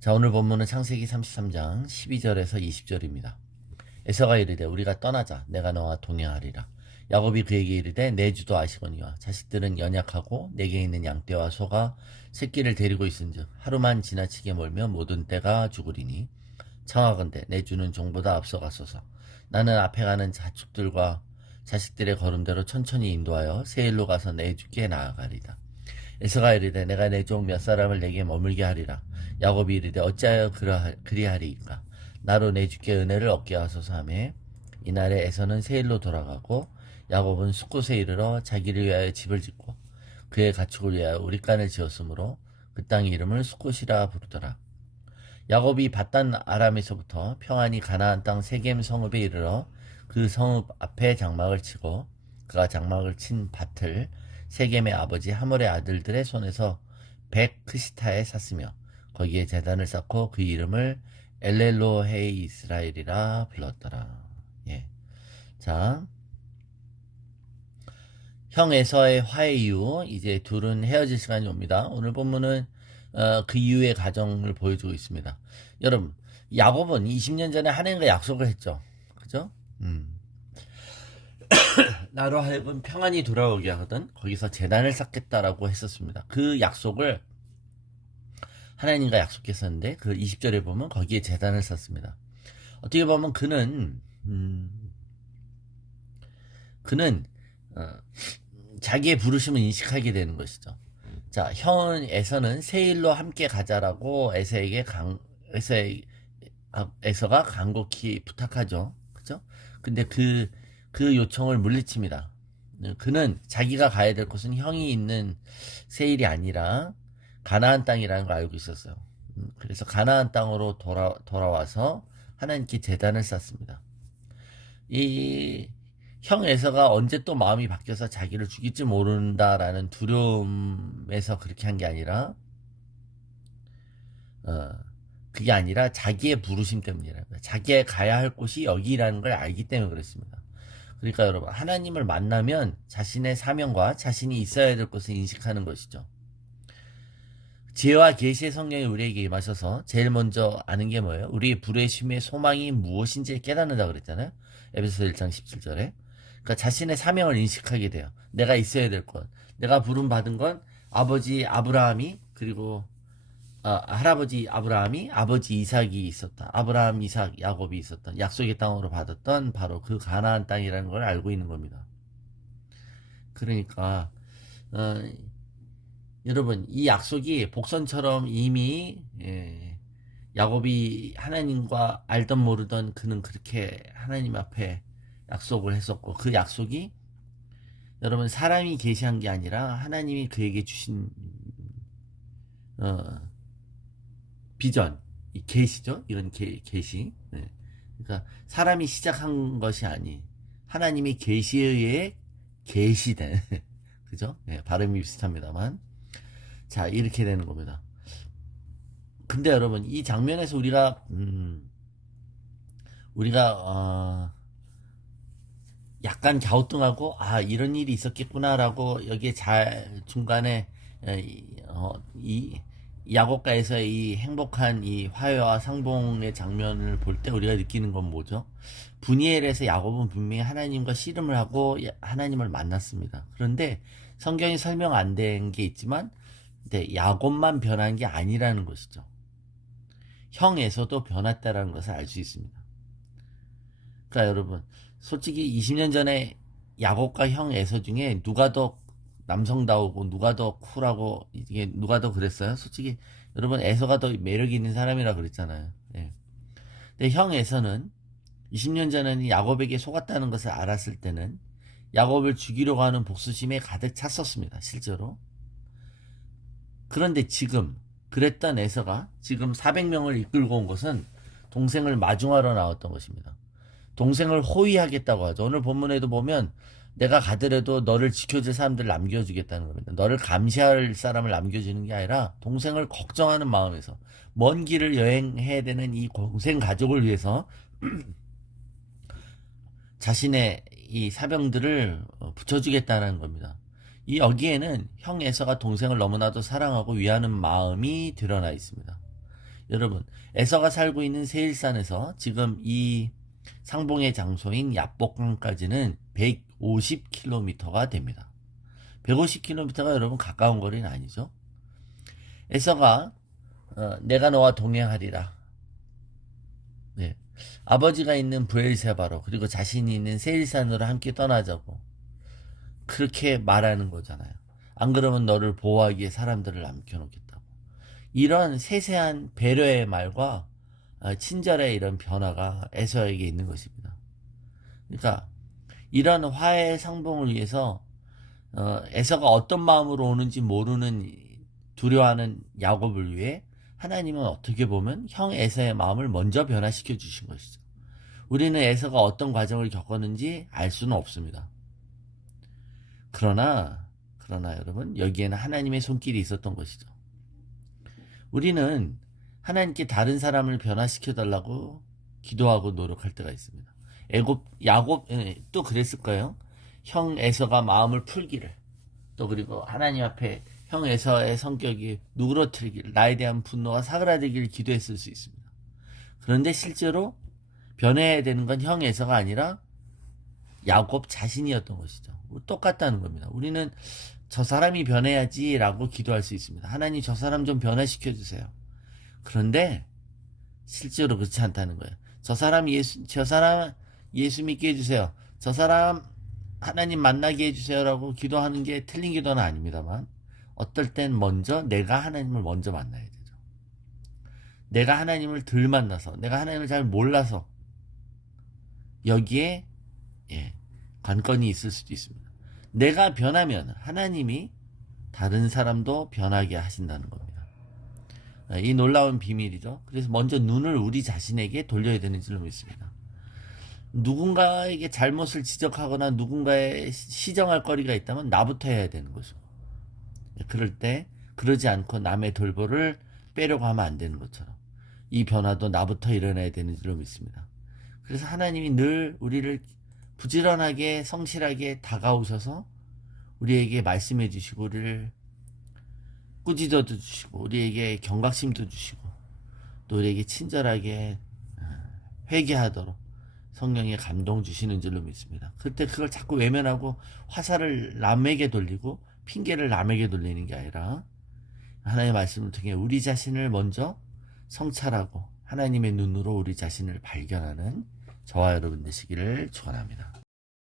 자, 오늘 본문은 창세기 33장 12절에서 20절입니다. 에서가 이르되 우리가 떠나자 내가 너와 동행하리라. 야곱이 그에게 이르되 내 주도 아시거니와 자식들은 연약하고 내게 있는 양떼와 소가 새끼를 데리고 있은즉 하루만 지나치게 몰면 모든 떼가 죽으리니 청하건대 내 주는 종보다 앞서가소서. 나는 앞에 가는 자축들과 자식들의 걸음대로 천천히 인도하여 세일로 가서 내 주께 나아가리다. 에서가 이르되 내가 내 종 몇 사람을 내게 머물게 하리라. 야곱이 이르되 어찌하여 그리하리이까. 나로 내 주께 은혜를 얻게 하소서 하매 이날에 에서는 세일로 돌아가고 야곱은 숫곳에 이르러 자기를 위하여 집을 짓고 그의 가축을 위하여 우릿간을 지었으므로 그 땅의 이름을 숫곳이라 부르더라. 야곱이 밧단 아람에서부터 평안히 가나안 땅 세겜 성읍에 이르러 그 성읍 앞에 장막을 치고 그가 장막을 친 밭을 세겜의 아버지 하몰의 아들들의 손에서 백크시타에 샀으며 거기에 제단을 쌓고 그 이름을 엘렐로헤이 이스라엘이라 불렀더라. 예. 자, 형 에서의 화해 이후 이제 둘은 헤어질 시간이 옵니다. 오늘 본문은 그 이후의 가정을 보여주고 있습니다. 여러분, 야곱은 20년 전에 하나님과 약속을 했죠. 그죠? 나로 하여금 평안히 돌아오게 하거든 거기서 제단을 쌓겠다라고 했었습니다. 그 약속을 하나님과 약속했었는데 그 20절에 보면 거기에 제단을 쌓습니다. 어떻게 보면 그는 자기의 부르심을 인식하게 되는 것이죠. 자, 형에서는 세일로 함께 가자라고 에서가 간곡히 부탁하죠. 그죠? 근데 그 요청을 물리칩니다. 그는 자기가 가야 될 곳은 형이 있는 세일이 아니라 가나안 땅이라는 걸 알고 있었어요. 그래서 가나안 땅으로 돌아와서 하나님께 제단을 쌓습니다. 이 형 에서가 언제 또 마음이 바뀌어서 자기를 죽일지 모른다라는 두려움에서 그렇게 한 게 아니라 그게 아니라 자기의 부르심 때문이라는 거예요. 자기가 가야 할 곳이 여기라는 걸 알기 때문에 그렇습니다. 그러니까 여러분, 하나님을 만나면 자신의 사명과 자신이 있어야 될 곳을 인식하는 것이죠. 지혜와 계시의 성령이 우리에게 임하셔서 제일 먼저 아는 게 뭐예요? 우리의 부르심의 소망이 무엇인지 깨닫는다 그랬잖아요. 에베소 1장 17절에. 그러니까 자신의 사명을 인식하게 돼요. 내가 있어야 될 곳. 내가 부름 받은 건 아버지 아브라함이 그리고 할아버지 아브라함이 아버지 이삭이 있었다. 아브라함, 이삭, 야곱이 있었던 약속의 땅으로 받았던 바로 그 가나안 땅이라는 걸 알고 있는 겁니다. 그러니까 여러분, 이 약속이 복선처럼 이미 야곱이 하나님과 알던 모르던 그는 그렇게 하나님 앞에 약속을 했었고 그 약속이 여러분 사람이 계시한 게 아니라 하나님이 그에게 주신 비전, 이 계시죠? 이런 계시. 네. 그러니까 사람이 시작한 것이 아닌 하나님이 계시에 의해 계시된 그죠? 네, 발음이 비슷합니다만 자 이렇게 되는 겁니다. 근데 여러분 이 장면에서 우리가 약간 갸우뚱하고 이런 일이 있었겠구나라고 여기에 잘 중간에 이 야곱가에서 이 행복한 이 화해와 상봉의 장면을 볼 때 우리가 느끼는 건 뭐죠? 분이엘에서 야곱은 분명히 하나님과 씨름을 하고 하나님을 만났습니다. 그런데 성경이 설명 안 된 게 있지만 야곱만 변한 게 아니라는 것이죠. 형에서도 변했다라는 것을 알 수 있습니다. 그러니까 여러분 솔직히 20년 전에 야곱과 형 에서 중에 누가 더 남성다우고 누가 더 쿨하고 이게 누가 더 그랬어요? 솔직히 여러분 에서가 더 매력 있는 사람이라 그랬잖아요. 예. 근데 형 에서는 20년 전에는 야곱에게 속았다는 것을 알았을 때는 야곱을 죽이려고 하는 복수심에 가득 찼었습니다. 실제로. 그런데 지금 그랬던 에서가 지금 400명을 이끌고 온 것은 동생을 마중하러 나왔던 것입니다. 동생을 호위하겠다고 하죠. 오늘 본문에도 보면 내가 가더라도 너를 지켜줄 사람들을 남겨주겠다는 겁니다. 너를 감시할 사람을 남겨주는 게 아니라 동생을 걱정하는 마음에서 먼 길을 여행해야 되는 이 동생 가족을 위해서 자신의 이 사병들을 붙여주겠다는 겁니다. 이 여기에는 형 에서가 동생을 너무나도 사랑하고 위하는 마음이 드러나 있습니다. 여러분, 에서가 살고 있는 세일산에서 지금 이 상봉의 장소인 야복강까지는 150km가 됩니다. 150km가 여러분 가까운 거리는 아니죠. 에서가 내가 너와 동행하리라. 네. 아버지가 있는 브엘세바로 그리고 자신이 있는 세일산으로 함께 떠나자고 그렇게 말하는 거잖아요. 안 그러면 너를 보호하기 위해 사람들을 남겨놓겠다고. 이런 세세한 배려의 말과 친절의 이런 변화가 에서에게 있는 것입니다. 그러니까 이런 화해의 상봉을 위해서 에서가 어떤 마음으로 오는지 모르는 두려워하는 야곱을 위해 하나님은 어떻게 보면 형 에서의 마음을 먼저 변화시켜 주신 것이죠. 우리는 에서가 어떤 과정을 겪었는지 알 수는 없습니다. 그러나 여러분, 여기에는 하나님의 손길이 있었던 것이죠. 우리는 하나님께 다른 사람을 변화시켜 달라고 기도하고 노력할 때가 있습니다. 야곱도 그랬을까요? 형 에서가 마음을 풀기를, 또 그리고 하나님 앞에 형 에서의 성격이 누그러뜨리기를, 나에 대한 분노가 사그라들기를 기도했을 수 있습니다. 그런데 실제로 변해야 되는 건 형 에서가 아니라 야곱 자신이었던 것이죠. 똑같다는 겁니다. 우리는 저 사람이 변해야지 라고 기도할 수 있습니다. 하나님, 저 사람 좀 변화시켜 주세요. 그런데 실제로 그렇지 않다는 거예요. 저 사람 예수 믿게 해주세요. 저 사람 하나님 만나게 해주세요라고 기도하는 게 틀린 기도는 아닙니다만, 어떨 땐 먼저 내가 하나님을 먼저 만나야 되죠. 내가 하나님을 덜 만나서, 내가 하나님을 잘 몰라서 여기에 관건이 있을 수도 있습니다. 내가 변하면 하나님이 다른 사람도 변하게 하신다는 겁니다. 이 놀라운 비밀이죠. 그래서 먼저 눈을 우리 자신에게 돌려야 되는 줄로 믿습니다. 누군가에게 잘못을 지적하거나 누군가에 시정할 거리가 있다면 나부터 해야 되는 거죠. 그럴 때 그러지 않고 남의 돌보를 빼려고 하면 안 되는 것처럼 이 변화도 나부터 일어나야 되는 줄로 믿습니다. 그래서 하나님이 늘 우리를 부지런하게 성실하게 다가오셔서 우리에게 말씀해 주시고 우리를 꾸짖어도 주시고 우리에게 경각심도 주시고 또 우리에게 친절하게 회개하도록 성령의 감동 주시는 줄로 믿습니다. 그때 그걸 자꾸 외면하고 화살을 남에게 돌리고 핑계를 남에게 돌리는 게 아니라 하나님의 말씀을 통해 우리 자신을 먼저 성찰하고 하나님의 눈으로 우리 자신을 발견하는 저와 여러분 되시기를 축원합니다.